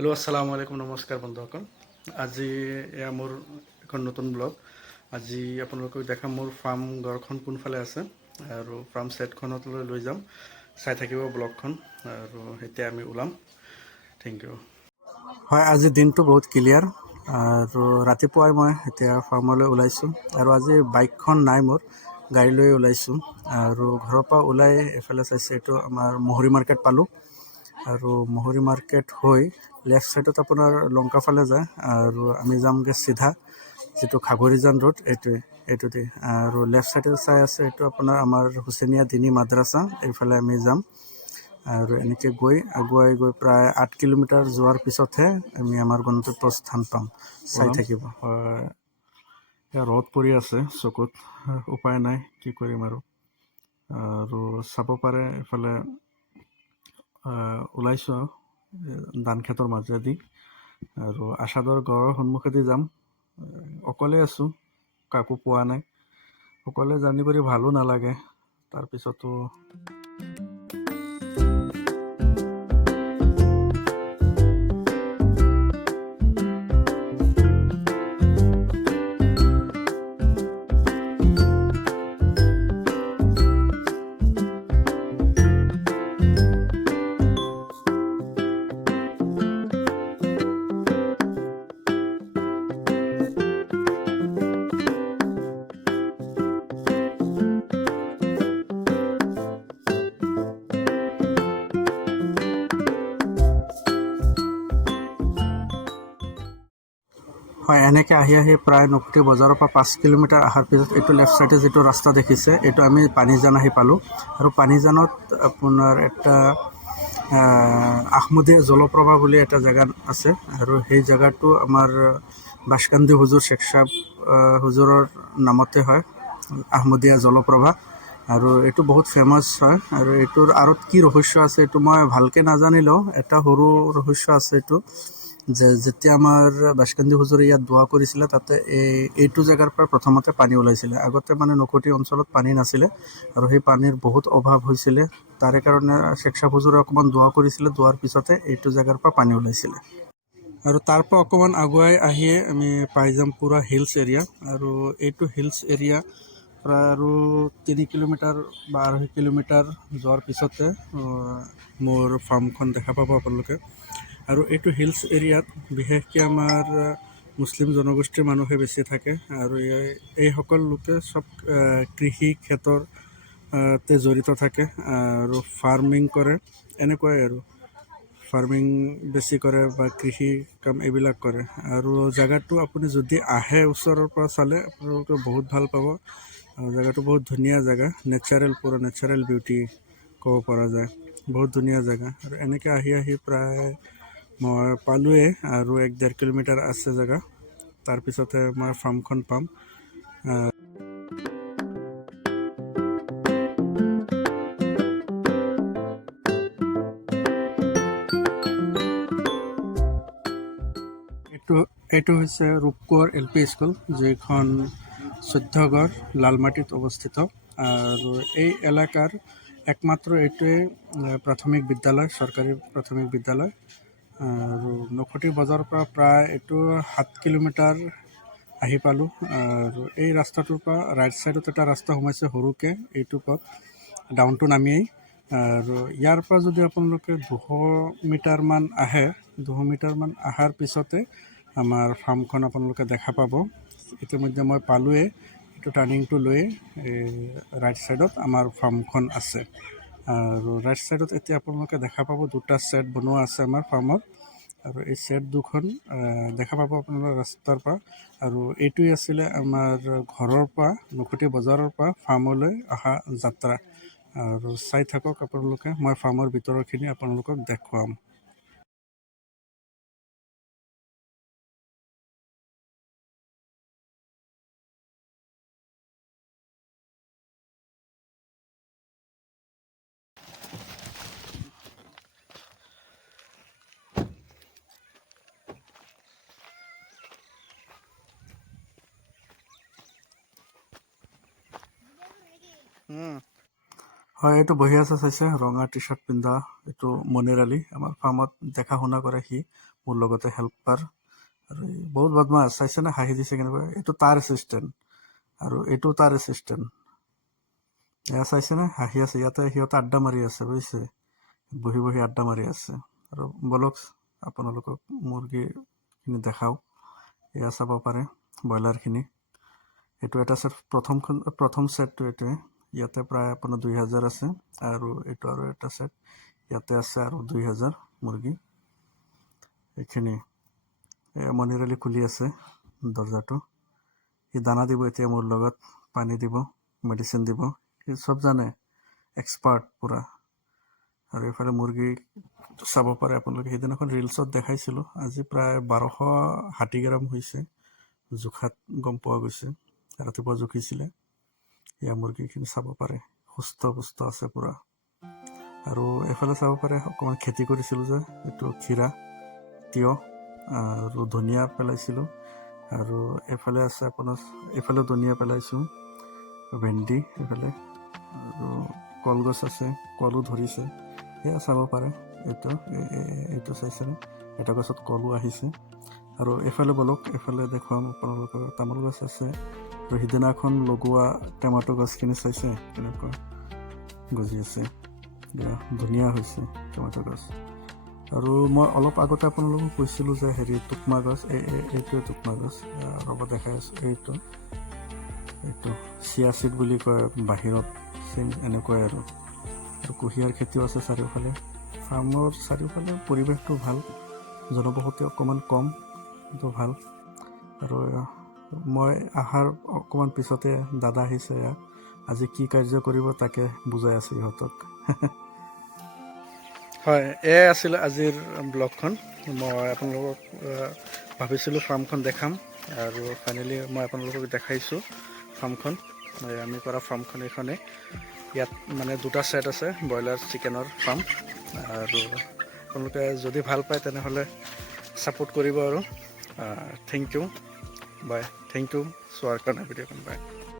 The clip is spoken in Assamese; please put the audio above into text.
হেল্ল' আসসালামু আলাইকুম নমস্কাৰ বন্ধুসকল। আজি এয়া মোৰ এখন নতুন ব্লগ। আজি আপোনালোকক দেখাম মোৰ ফাৰ্ম ঘৰখন কোনফালে আছে আৰু ফাৰ্ম ছেটখনলৈ লৈ যাম, চাই থাকিব ব্লগখন আৰু এতিয়া আমি ওলাম। Thank you. হয়, আজি দিনটো বহুত ক্লিয়াৰ আৰু ৰাতিপুৱাই মই এতিয়া ফাৰ্মলৈ ওলাইছোঁ আৰু আজি বাইকখন নাই, মোৰ গাড়ী লৈ ওলাইছোঁ আৰু ঘৰৰ পৰা ওলাই এফালে চাইছে এইটো আমাৰ মহৰী মাৰ্কেট পালোঁ আৰু মহৰী মাৰ্কেট হৈ লেফ্ট ছাইডত আপোনাৰ লংকা ফালে যায় আৰু আমি যামগৈ চিধা যিটো খাগৰিজান ৰোড এইটোতে আৰু লেফ্ট ছাইডে চাই আছে এইটো আপোনাৰ আমাৰ হুছেইনিয়া দিনী মাদ্ৰাছা, এইফালে আমি যাম আৰু এনেকৈ আগুৱাই গৈ প্ৰায় 8 কিলোমিটাৰ যোৱাৰ পিছতহে আমি আমাৰ গন্তব্যস্থান পাম। চাই থাকিব। ৰ'দ পৰি আছে চকুত, উপায় নাই, কি কৰিম আৰু চাব পাৰে এইফালে ওলাইছোঁ ধান খেতৰ মাজেদি আৰু আছাদৰ গড়ৰ সন্মুখেদি যাম। অকলে আছোঁ, কাকো পোৱা নাই, অকলে জাৰ্ণি কৰি ভালো নালাগে। তাৰপিছতো হয়, এনেকৈ আহি প্ৰায় নকুটি বজাৰৰ পৰা 5 কিলোমিটাৰ অহাৰ পিছত এইটো লেফ্ট ছাইডে যিটো ৰাস্তা দেখিছে, এইটো আমি পানীজান আহি পালোঁ আৰু পানীজানত আপোনাৰ এটা আহমদীয়া জলপ্ৰভা বুলি এটা জেগা আছে আৰু সেই জেগাটো আমাৰ বাসকান্দি হুজুৰ শেখ সাহেব হুজুৰৰ নামতে হয়, আহমদীয়া জলপ্ৰভা। আৰু এইটো বহুত ফেমাছ হয় আৰু এইটোৰ আঁৰত কি ৰহস্য আছে এইটো মই ভালকৈ নাজানিলেও এটা সৰু ৰহস্য আছে এইটো, যে যেতিয়া আমাৰ বাসকান্দি হুজুৰে ইয়াত দোৱা কৰিছিলে তাতে এইটো জেগাৰ পৰা প্ৰথমতে পানী ওলাইছিলে। আগতে মানে নকটি অঞ্চলত পানী নাছিলে আৰু সেই পানীৰ বহুত অভাৱ হৈছিলে, তাৰে কাৰণে শেখ সাহেব হুজুৰে অকণমান দোৱা কৰিছিলে, দোৱাৰ পিছতে এইটো জেগাৰ পৰা পানী ওলাইছিলে। আৰু তাৰ পৰা অকণমান আগুৱাই আহিয়ে আমি পাই যাম পূৰা হিলছ এৰিয়া আৰু এইটো হিলছ এৰিয়া প্ৰায় আৰু 3 কিলোমিটাৰ বা 2.5 কিলোমিটাৰ যোৱাৰ পিছতে মোৰ ফাৰ্মখন দেখা পাব আপোনালোকে। আৰু এইটো হিলছ এৰিয়াত বিশেষকৈ আমাৰ মুছলিম জনগোষ্ঠীৰ মানুহে বেছি থাকে আৰু এইসকল লোকে চব কৃষি ক্ষেত্ৰতে জড়িত থাকে আৰু ফাৰ্মিং কৰে, এনেকুৱাই আৰু ফাৰ্মিং বেছি কৰে বা কৃষি কাম এইবিলাক কৰে। আৰু জেগাটো আপুনি যদি আহে ওচৰৰ পৰা চালে আপোনালোকে বহুত ভাল পাব। জেগাটো বহুত ধুনীয়া জেগা, নেচাৰেল, পূৰা নেচাৰেল বিউটি ক'ব পৰা যায়, বহুত ধুনীয়া জেগা। আৰু এনেকৈ আহি প্ৰায় মই পালোঁৱেই আৰু 1-1.5 কিলোমিটাৰ আছে জেগা, তাৰপিছতে মই ফাৰ্মখন পাম। এইটো হৈছে ৰূপকোঁৱৰ LP স্কুল, যিখন চৈধ্যগড় লালমাটিত অৱস্থিত আৰু এই এলেকাৰ একমাত্ৰ এইটোৱে প্ৰাথমিক বিদ্যালয়, চৰকাৰী প্ৰাথমিক বিদ্যালয়। আৰু নকটি বজাৰৰ পৰা প্ৰায় এইটো 7 কিলোমিটাৰ আহি পালোঁ আৰু এই ৰাস্তাটোৰ পৰা ৰাইট ছাইডত এটা ৰাস্তা সোমাইছে সৰুকৈ, এইটো পথ ডাউনটো নামিয়েই। আৰু ইয়াৰ পৰা যদি আপোনালোকে 200 মিটাৰমান আহে, 200 মিটাৰমান অহাৰ পিছতে আমাৰ ফাৰ্মখন আপোনালোকে দেখা পাব। ইতিমধ্যে মই পালোঁৱেই, এইটো টাৰ্ণিংটো লৈয়ে ৰাইট ছাইডত আমাৰ ফাৰ্মখন আছে। আৰু ৰাইট ছাইডত এতিয়া আপোনালোকে দেখা পাব 2টা ছেট বনোৱা আছে আমাৰ ফাৰ্মৰ আৰু এই ছেট দুখন দেখা পাব আপোনালোকে ৰাস্তাৰ পৰা। আৰু এইটোৱে আছিলে আমাৰ ঘৰৰ পৰা, নকটি বজাৰৰ পৰা ফাৰ্মলৈ অহা যাত্ৰা। আৰু চাই থাকক আপোনালোকে, মই ফাৰ্মৰ ভিতৰৰখিনি আপোনালোকক দেখুৱাম। হয়, এইটো বহি আছে চাইছে, ৰঙা টি চাৰ্ট পিন্ধা, এইটো মনিৰ আলী। আমাৰ ফাৰ্মত দেখা শুনা কৰে সি, মোৰ লগতে হেল্পাৰ। আৰু বহুত বদমাছ, চাইছেনে হাঁহি দিছে কেনেকুৱা। এইটো তাৰ এছিষ্টেণ্ট আৰু এইটো তাৰ এছিষ্টেণ্ট। এয়া চাইছেনে হাঁহি আছে, ইয়াতে সিহঁতে আড্ডা মাৰি আছে বুজিছে, বহি বহি আড্ডা মাৰি আছে। আৰু বলক আপোনালোকক মুৰ্গীখিনি দেখাওঁ। এয়া চাব পাৰে ব্ৰইলাৰখিনি। এইটো এটা ছেট, প্ৰথম ছেটটো এইটোৱে। ইয়াতে প্ৰায় আপোনাৰ 2000 আছে, আৰু এইটো আৰু এটা ছেট, ইয়াতে আছে আৰু 2000 মুৰ্গী। এইখিনি মনিৰ আলী খুলি আছে দৰ্জাটো। সি দানা দিব এতিয়া মোৰ লগত, পানী দিব, মেডিচিন দিব, সি চব জানে, এক্সপাৰ্ট পূৰা। আৰু এইফালে মুৰ্গী চাব পাৰে আপোনালোকে, সেইদিনাখন ৰিলছত দেখাইছিলোঁ। আজি প্ৰায় 1260 গ্ৰাম হৈছে, জোখাত গম পোৱা গৈছে, ৰাতিপুৱা জুখিছিলে। এয়া মুৰ্গীখিনি চাব পাৰে, সুস্থ পুস্থ আছে পূৰা। আৰু এইফালে চাব পাৰে অকণমান খেতি কৰিছিলোঁ যে, এইটো ক্ষীৰা, তিয়ঁহ আৰু ধনিয়া পেলাইছিলোঁ। আৰু এইফালে আছে আপোনাৰ, এইফালে ধনিয়া পেলাইছোঁ, ভেন্দি এইফালে, আৰু কলগছ আছে, কলো ধৰিছে। সেয়া চাব পাৰে, এইটো চাইছেনে, এটা গছত কলো আহিছে। আৰু এইফালে বলক, এইফালে দেখুৱাম আপোনালোকৰ, তামোল গছ আছে। আৰু সিদিনাখন লগোৱা টমাটো গছখিনি চাইছে কেনেকুৱা গজি আছে, ধুনীয়া হৈছে টমাটো গছ। আৰু মই অলপ আগতে আপোনালোকক কৈছিলোঁ যে টুকমা গছ, এইটোৱে টুকমা গছ, ৰ'ব দেখাই আছোঁ। এইটো চিয়া চিড বুলি কয় বাহিৰত, চেম এনেকুৱাই আৰু কুঁহিয়াৰ খেতিও আছে চাৰিওফালে। ফাৰ্মৰ চাৰিওফালে পৰিৱেশটো ভাল, জনবসতি অকণমান কম, কিন্তু ভাল। আৰু মই অহাৰ অকণমান পিছতে দাদা আহিছে, আজি কি কাৰ্য কৰিব তাকে বুজাই আছে ইহঁতক। হয়, এয়াই আছিল আজিৰ ব্লগখন। মই আপোনালোকক ভাবিছিলোঁ ফাৰ্মখন দেখাম, আৰু ফাইনেলি মই আপোনালোকক দেখাইছোঁ ফাৰ্মখন। আমি কৰা ফাৰ্মখন এইখনেই। ইয়াত মানে 2টা ছেট আছে, ব্ৰইলাৰ চিকেনৰ ফাৰ্ম। আৰু আপোনালোকে যদি ভাল পায় তেনেহ'লে ছাপোৰ্ট কৰিব। আৰু থেংক ইউ, বাই। থেংক ইউ চোৱাৰ কাৰণে ভিডিঅ'খন, বাই।